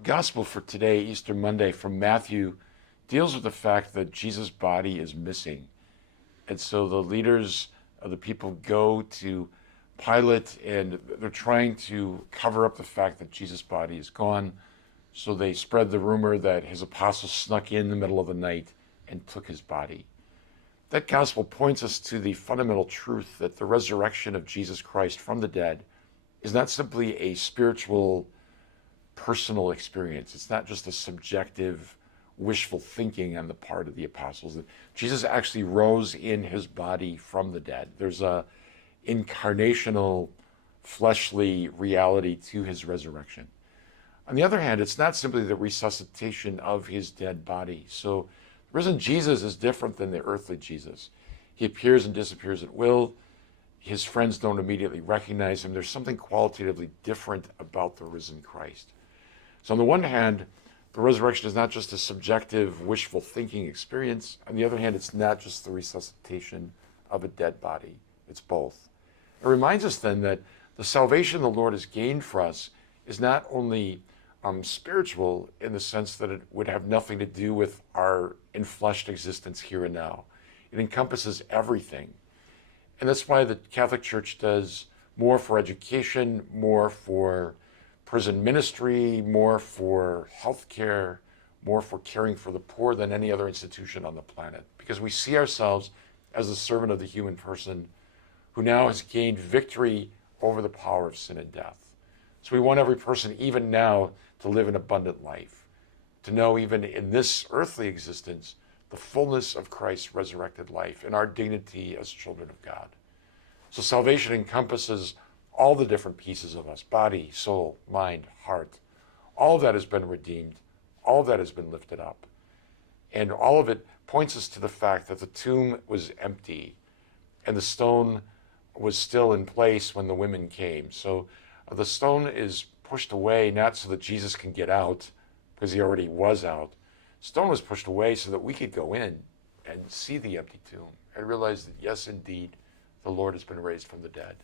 The gospel for today, Easter Monday, from Matthew, deals with the fact that Jesus' body is missing. And so the leaders of the people go to Pilate and they're trying to cover up the fact that Jesus' body is gone. So they spread the rumor that his apostles snuck in the middle of the night and took his body. That gospel points us to the fundamental truth that the resurrection of Jesus Christ from the dead is not simply a spiritual, personal experience. It's not just a subjective, wishful thinking on the part of the apostles. Jesus actually rose in his body from the dead. There's a incarnational, fleshly reality to his resurrection. On the other hand, it's not simply the resuscitation of his dead body. So risen Jesus is different than the earthly Jesus. He appears and disappears at will. His friends don't immediately recognize him. There's something qualitatively different about the risen Christ. So on the one hand, the resurrection is not just a subjective, wishful thinking experience. On the other hand, it's not just the resuscitation of a dead body. It's both. It reminds us then that the salvation the Lord has gained for us is not only spiritual in the sense that it would have nothing to do with our enfleshed existence here and now. It encompasses everything. And that's why the Catholic Church does more for education, more for prison ministry, more for healthcare, more for caring for the poor than any other institution on the planet. Because we see ourselves as the servant of the human person who now has gained victory over the power of sin and death. So we want every person, even now, to live an abundant life, to know even in this earthly existence, the fullness of Christ's resurrected life and our dignity as children of God. So salvation encompasses all the different pieces of us, body, soul, mind, heart. All of that has been redeemed. All of that has been lifted up. And all of it points us to the fact that the tomb was empty and the stone was still in place when the women came. So the stone is pushed away, not so that Jesus can get out, because he already was out. Stone was pushed away so that we could go in and see the empty tomb and realize that, yes, indeed, the Lord has been raised from the dead.